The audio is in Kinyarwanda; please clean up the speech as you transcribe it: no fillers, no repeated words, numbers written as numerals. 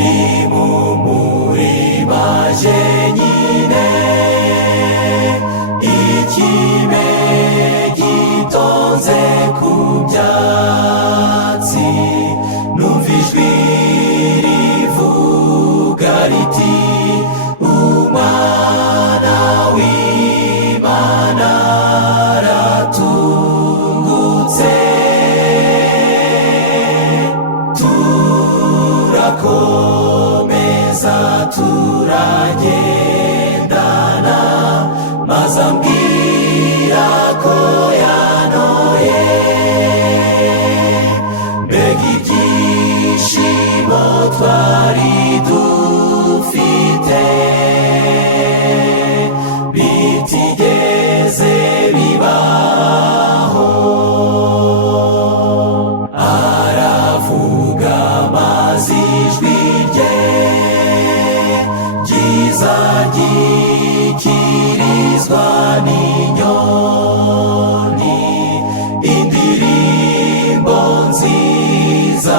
imumurimbaje nyine ikime gitonze ku byatsi, numva ijwi rivuga riti umwana w'Imana aratungutse. Turakomeza turagendana, maze ambwira ko yanoye. Mbega ibyishimo twari dufite bitigeze bibaho. Aravuga maze ijwi rye ryiza ryikirizwa n'inyoni, indirimbo nziza